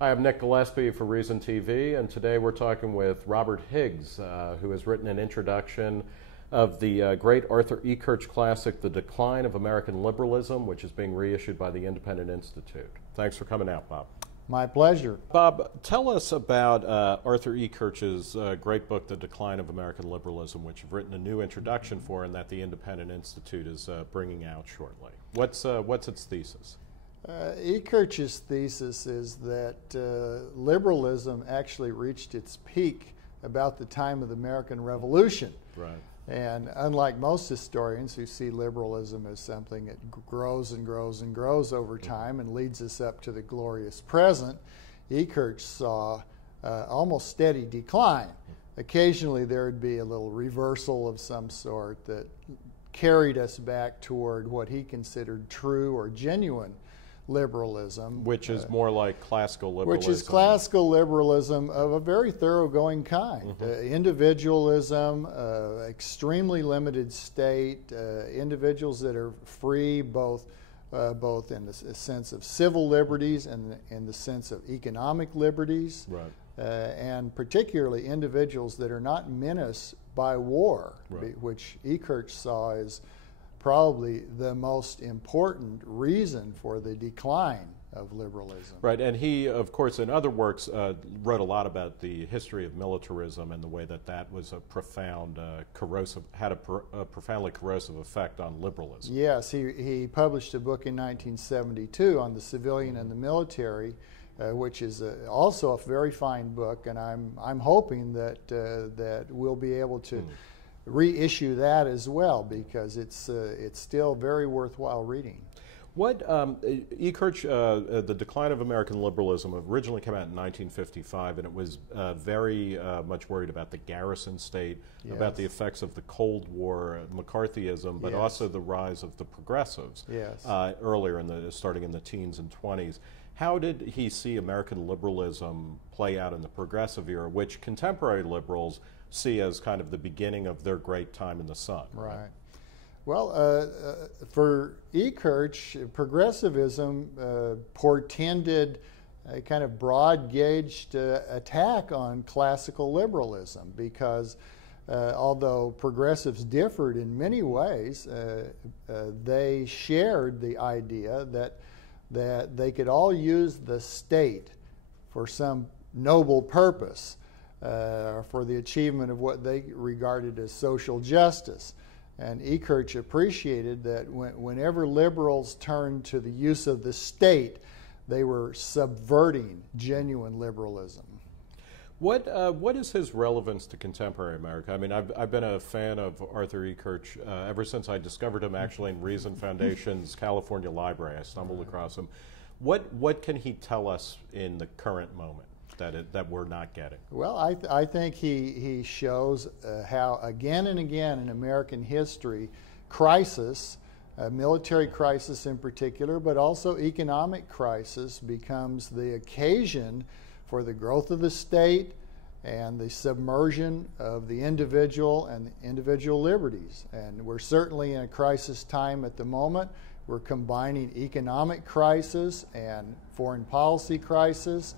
Hi, I'm Nick Gillespie for Reason TV, and today we're talking with Robert Higgs, who has written an introduction of the great Arthur Ekirch classic, The Decline of American Liberalism, which is being reissued by the Independent Institute. Thanks for coming out, Bob. My pleasure. Bob, tell us about Arthur Ekirch's great book, The Decline of American Liberalism, which you've written a new introduction for and that the Independent Institute is bringing out shortly. What's its thesis? Ekirch's thesis is that liberalism actually reached its peak about the time of the American Revolution. Right. And unlike most historians who see liberalism as something that grows and grows and grows over time and leads us up to the glorious present, Ekirch saw almost steady decline. Occasionally there would be a little reversal of some sort that carried us back toward what he considered true or genuine liberalism. Which is more like classical liberalism. Which is classical liberalism of a very thoroughgoing kind. Individualism, extremely limited state, individuals that are free both in the sense of civil liberties and in the sense of economic liberties, right. And particularly individuals that are not menaced by war, right. Which Ekirch saw as probably the most important reason for the decline of liberalism. Right, and he, of course, in other works, wrote a lot about the history of militarism and the way that that was a profound had a profoundly corrosive effect on liberalism. Yes, he published a book in 1972 on the civilian and the military, which is also a very fine book, and I'm hoping that we'll be able to reissue that as well, because it's still very worthwhile reading. What Ekirch, The Decline of American Liberalism, originally came out in 1955, and it was very much worried about the garrison state, yes. about the effects of the Cold War, McCarthyism, but yes. also the rise of the progressives. Yes. Earlier starting in the teens and 20s. How did he see American liberalism play out in the progressive era, which contemporary liberals see as kind of the beginning of their great time in the sun? Right. Well, for Ekirch, progressivism portended a kind of broad-gauged attack on classical liberalism, because although progressives differed in many ways, they shared the idea that they could all use the state for some noble purpose, for the achievement of what they regarded as social justice. And Ekirch appreciated that whenever liberals turned to the use of the state, they were subverting genuine liberalism. What is his relevance to contemporary America? I mean, I've been a fan of Arthur Ekirch ever since I discovered him actually in Reason Foundation's California Library. I stumbled across him. What can he tell us in the current moment that we're not getting? Well, I think he shows how again and again in American history, crisis, military crisis in particular, but also economic crisis, becomes the occasion for the growth of the state and the submersion of the individual and individual liberties. And we're certainly in a crisis time at the moment. We're combining economic crisis and foreign policy crisis.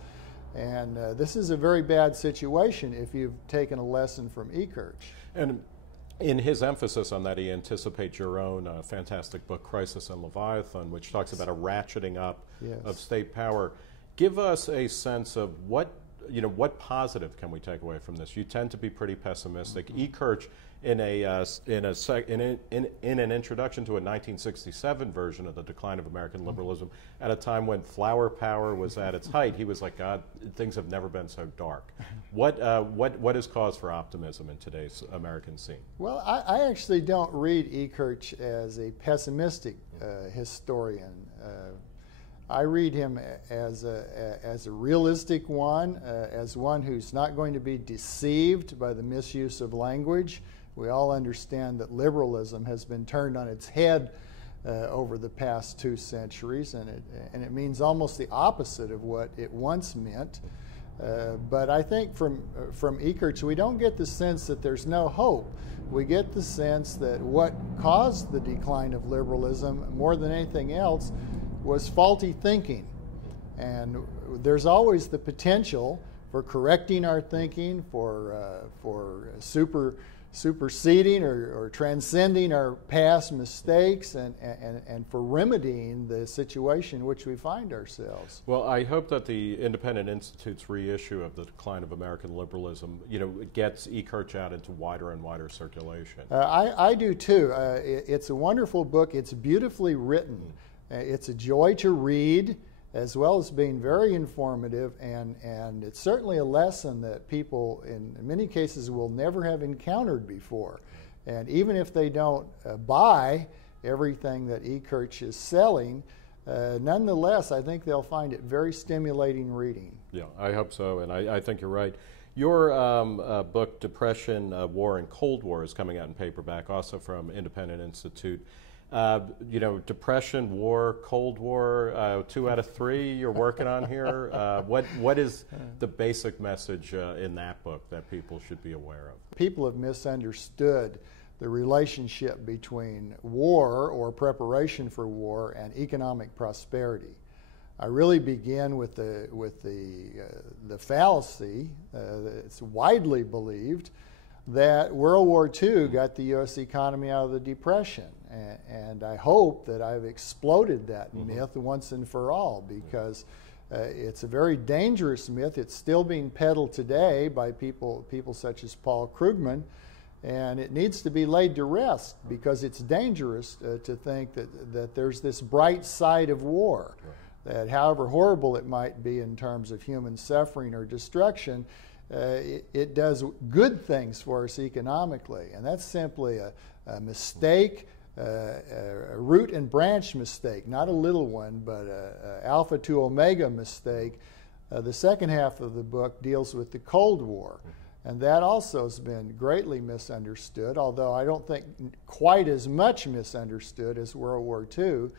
And this is a very bad situation if you've taken a lesson from Ekirch. And in his emphasis on that, he anticipates your own fantastic book, Crisis and Leviathan, which talks about a ratcheting up yes. of state power. Give us a sense of what positive can we take away from this? You tend to be pretty pessimistic. Ekirch, in an introduction to a 1967 version of The Decline of American Liberalism, at a time when flower power was at its height, he was like, God, things have never been so dark. What is cause for optimism in today's American scene? Well, I actually don't read Ekirch as a pessimistic historian. I read him as a realistic one, as one who's not going to be deceived by the misuse of language. We all understand that liberalism has been turned on its head over the past 2 centuries, and it means almost the opposite of what it once meant. But I think from Ekirch, we don't get the sense that there's no hope. We get the sense that what caused the decline of liberalism more than anything else was faulty thinking. And there's always the potential for correcting our thinking, for superseding or transcending our past mistakes, and for remedying the situation in which we find ourselves. Well, I hope that the Independent Institute's reissue of The Decline of American Liberalism, gets Ekirch out into wider and wider circulation. I do too. It's a wonderful book. It's beautifully written. It's a joy to read, as well as being very informative, and it's certainly a lesson that people in many cases will never have encountered before. And even if they don't buy everything that Ekirch is selling, nonetheless, I think they'll find it very stimulating reading. Yeah, I hope so, and I think you're right. Your book, Depression, War, and Cold War, is coming out in paperback, also from Independent Institute. Depression, war, Cold War, 2 out of 3 you're working on here. What is the basic message in that book that people should be aware of? People have misunderstood the relationship between war or preparation for war and economic prosperity. I really begin with the fallacy it's widely believed that World War II got the U.S. economy out of the Depression. And I hope that I've exploded that myth once and for all, because it's a very dangerous myth. It's still being peddled today by people such as Paul Krugman, and it needs to be laid to rest, because it's dangerous to think that there's this bright side of war, that however horrible it might be in terms of human suffering or destruction, it does good things for us economically. And that's simply a mistake, a root and branch mistake, not a little one, but a alpha to omega mistake. The second half of the book deals with the Cold War, and that also has been greatly misunderstood, although I don't think quite as much misunderstood as World War II.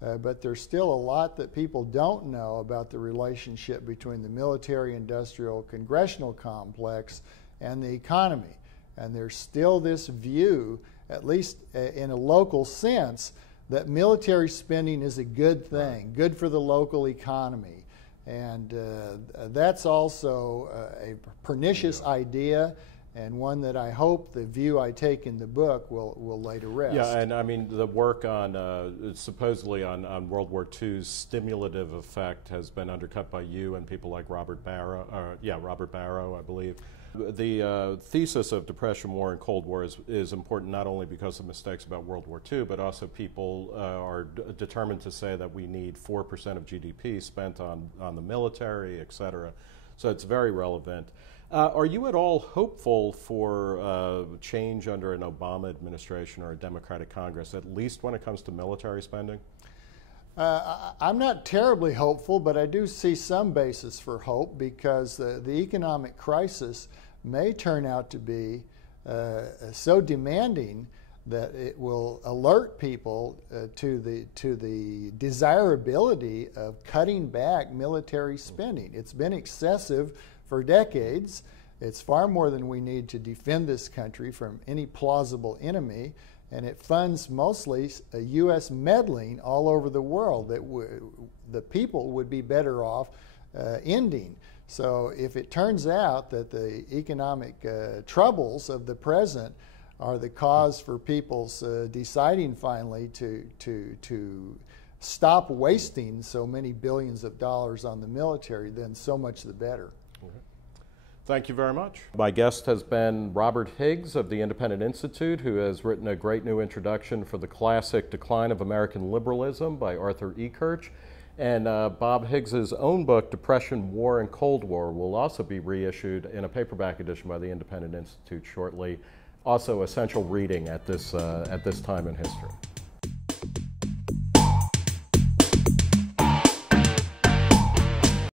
But there's still a lot that people don't know about the relationship between the military-industrial congressional complex and the economy. And there's still this view, at least in a local sense, that military spending is a good thing, good for the local economy. And that's also a pernicious idea, and one that I hope the view I take in the book will lay to rest. Yeah, and I mean, the work on, supposedly on World War II's stimulative effect has been undercut by you and people like Robert Barrow, I believe. The thesis of Depression, War, and Cold War is important not only because of mistakes about World War II, but also people are determined to say that we need 4% of GDP spent on the military, et cetera. So it's very relevant. Are you at all hopeful for change under an Obama administration or a Democratic Congress, at least when it comes to military spending? I'm not terribly hopeful, but I do see some basis for hope, because the economic crisis may turn out to be so demanding that it will alert people to the desirability of cutting back military spending. It's been excessive for decades. It's far more than we need to defend this country from any plausible enemy, and it funds mostly U.S. meddling all over the world that the people would be better off ending. So if it turns out that the economic troubles of the present are the cause for people's deciding finally to stop wasting so many billions of dollars on the military, then so much the better. Thank you very much. My guest has been Robert Higgs of the Independent Institute, who has written a great new introduction for the classic Decline of American Liberalism by Arthur Ekirch. And Bob Higgs's own book, Depression, War, and Cold War, will also be reissued in a paperback edition by the Independent Institute shortly. Also essential reading at this time in history.